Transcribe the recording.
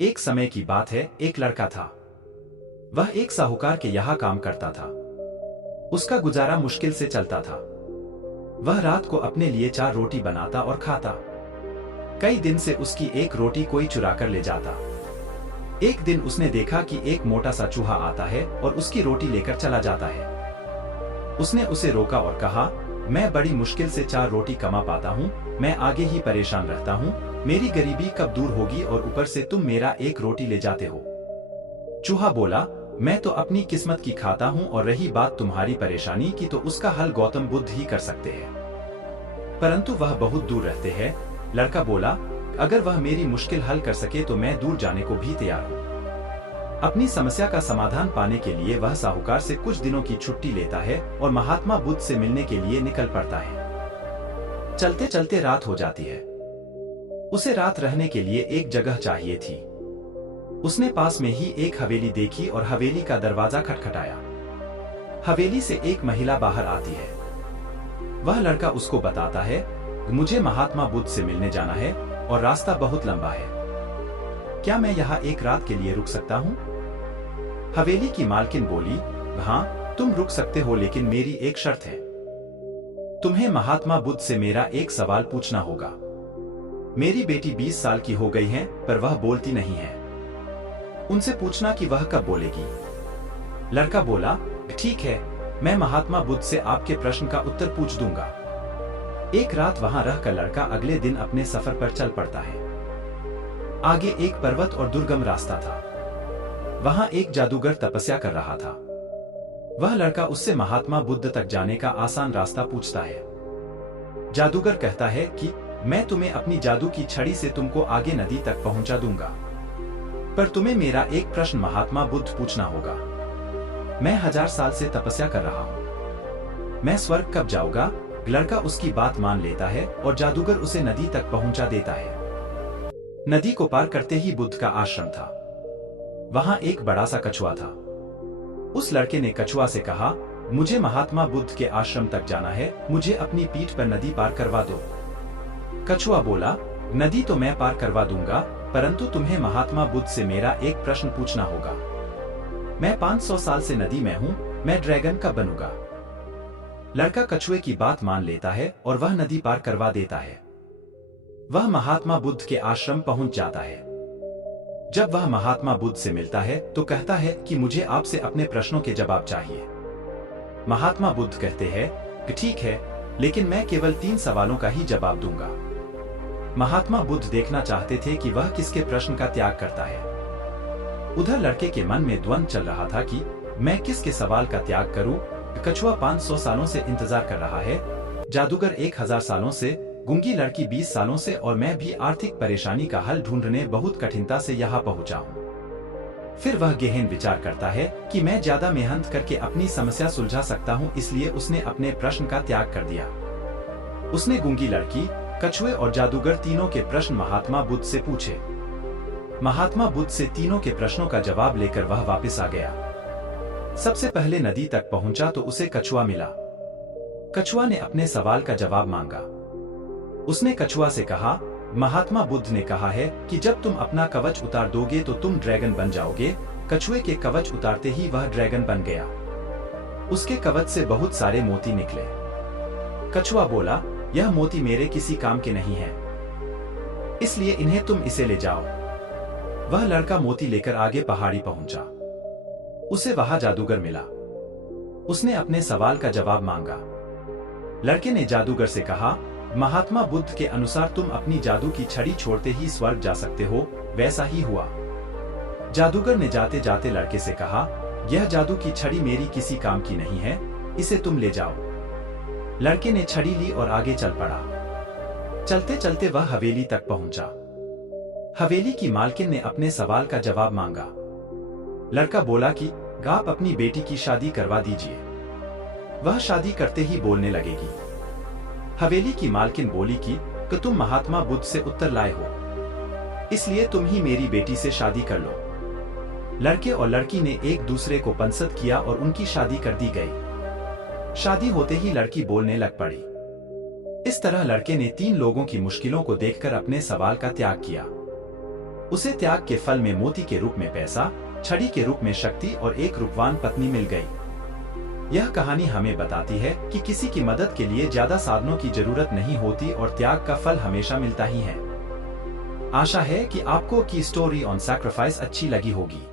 एक समय की बात है, एक लड़का था। वह एक साहूकार के यहाँ काम करता था। उसका गुजारा मुश्किल से चलता था। वह रात को अपने लिए 4 रोटी बनाता और खाता। कई दिन से उसकी एक रोटी कोई चुरा कर ले जाता। एक दिन उसने देखा कि एक मोटा सा चूहा आता है और उसकी रोटी लेकर चला जाता है। उसने उसे रोका और कहा, मैं बड़ी मुश्किल से 4 रोटी कमा पाता हूँ, मैं आगे ही परेशान रहता हूँ, मेरी गरीबी कब दूर होगी और ऊपर से तुम मेरा एक रोटी ले जाते हो। चूहा बोला, मैं तो अपनी किस्मत की खाता हूँ और रही बात तुम्हारी परेशानी की तो उसका हल गौतम बुद्ध ही कर सकते हैं, परंतु वह बहुत दूर रहते हैं। लड़का बोला, अगर वह मेरी मुश्किल हल कर सके तो मैं दूर जाने को भी तैयार हूँ। अपनी समस्या का समाधान पाने के लिए वह साहूकार से कुछ दिनों की छुट्टी लेता है और महात्मा बुद्ध से मिलने के लिए निकल पड़ता है। चलते चलते रात हो जाती है। उसे रात रहने के लिए एक जगह चाहिए थी। उसने पास में ही एक हवेली देखी और हवेली का दरवाजा खटखटाया। हवेली से एक महिला बाहर आती है। वह लड़का उसको बताता है, मुझे महात्मा बुद्ध से मिलने जाना है और रास्ता बहुत लंबा है, क्या मैं यहाँ एक रात के लिए रुक सकता हूँ? हवेली की मालकिन बोली, हाँ तुम रुक सकते हो, लेकिन मेरी एक शर्त है। तुम्हें महात्मा बुद्ध से मेरा एक सवाल पूछना होगा। मेरी बेटी 20 साल की हो गई है पर वह बोलती नहीं है। उनसे पूछना कि वह कब बोलेगी। लड़का बोला, ठीक है, मैं महात्मा बुद्ध से आपके प्रश्न का उत्तर पूछ दूंगा। एक रात वहां रहकर लड़का अगले दिन अपने सफर पर चल पड़ता है। आगे एक पर्वत और दुर्गम रास्ता था। वहां एक जादूगर तपस्या कर रहा था। वह लड़का उससे महात्मा बुद्ध तक जाने का आसान रास्ता पूछता है। जादूगर कहता है कि मैं तुम्हें अपनी जादू की छड़ी से तुमको आगे नदी तक पहुंचा दूंगा, पर तुम्हें मेरा एक प्रश्न महात्मा बुद्ध पूछना होगा। मैं 1000 साल से तपस्या कर रहा हूं, मैं स्वर्ग कब जाऊंगा? लड़का उसकी बात मान लेता है और जादूगर उसे नदी तक पहुंचा देता है। नदी को पार करते ही बुद्ध का आश्रम था। वहां एक बड़ा सा कछुआ था। उस लड़के ने कछुआ से कहा, मुझे महात्मा बुद्ध के आश्रम तक जाना है, मुझे अपनी पीठ पर नदी पार करवा दो। कछुआ बोला, नदी तो मैं पार करवा दूंगा, परंतु तुम्हें महात्मा बुद्ध से मेरा एक प्रश्न पूछना होगा। मैं 500 साल से नदी में हूँ, मैं ड्रैगन कब बनूंगा? लड़का कछुए की बात मान लेता है और वह नदी पार करवा देता है। वह महात्मा बुद्ध के आश्रम पहुंच जाता है। जब वह महात्मा बुद्ध से मिलता है तो कहता है कि मुझे आपसे अपने प्रश्नों के जवाब चाहिए। महात्मा बुद्ध कहते हैं कि ठीक है, लेकिन मैं केवल 3 सवालों का ही जवाब दूंगा। महात्मा बुद्ध देखना चाहते थे कि वह किसके प्रश्न का त्याग करता है। उधर लड़के के मन में द्वंद्व चल रहा था कि मैं किसके सवाल का त्याग करूं। कछुआ 500 सालों से इंतजार कर रहा है, जादूगर 1000 सालों से, गूंगी लड़की 20 सालों से और मैं भी आर्थिक परेशानी का हल ढूंढने बहुत कठिनता से यहाँ पहुंचा हूँ। फिर वह गहन विचार करता है कि मैं ज्यादा मेहनत करके अपनी समस्या सुलझा सकता हूँ, इसलिए उसने अपने प्रश्न का त्याग कर दिया। उसने गूंगी लड़की, कछुए और जादूगर तीनों के प्रश्न महात्मा बुद्ध से पूछे। महात्मा बुद्ध से तीनों के प्रश्नों का जवाब लेकर वह वापस आ गया। सबसे पहले नदी तक पहुंचा तो उसे कछुआ मिला। कछुआ ने अपने सवाल का जवाब मांगा। उसने कछुआ से कहा, महात्मा बुद्ध ने कहा है कि जब तुम अपना कवच उतार दोगे तो तुम ड्रैगन बन जाओगे। कछुए के कवच उतारते ही वह ड्रैगन बन गया। उसके कवच से बहुत सारे मोती निकले। कछुआ बोला, यह मोती मेरे किसी काम के नहीं है, इसलिए इन्हें तुम इसे ले जाओ। वह लड़का मोती लेकर आगे पहाड़ी पहुंचा। उसे वहां जादूगर मिला। उसने अपने सवाल का जवाब मांगा। लड़के ने जादूगर से कहा, महात्मा बुद्ध के अनुसार तुम अपनी जादू की छड़ी छोड़ते ही स्वर्ग जा सकते हो, वैसा ही हुआ। जादूगर ने जाते जाते लड़के से कहा, यह जादू की छड़ी मेरी किसी काम की नहीं है, इसे तुम ले जाओ। लड़के ने छड़ी ली और आगे चल पड़ा। चलते चलते वह हवेली तक पहुंचा। हवेली की मालकिन ने अपने सवाल का जवाब मांगा। लड़का बोला कि आप अपनी बेटी की शादी करवा दीजिए, वह शादी करते ही बोलने लगेगी। हवेली की मालकिन बोली कि तुम महात्मा बुद्ध से उत्तर लाए हो, इसलिए तुम ही मेरी बेटी से शादी कर लो। लड़के और लड़की ने एक दूसरे को पंसद किया और उनकी शादी कर दी गई। शादी होते ही लड़की बोलने लग पड़ी। इस तरह लड़के ने 3 लोगों की मुश्किलों को देखकर अपने सवाल का त्याग किया। उसे त्याग के फल में मोती के रूप में पैसा, छड़ी के रूप में शक्ति और एक रूपवान पत्नी मिल गई। यह कहानी हमें बताती है कि किसी की मदद के लिए ज्यादा साधनों की जरूरत नहीं होती और त्याग का फल हमेशा मिलता ही है। आशा है कि आपको की स्टोरी ऑन सैक्रिफाइस अच्छी लगी होगी।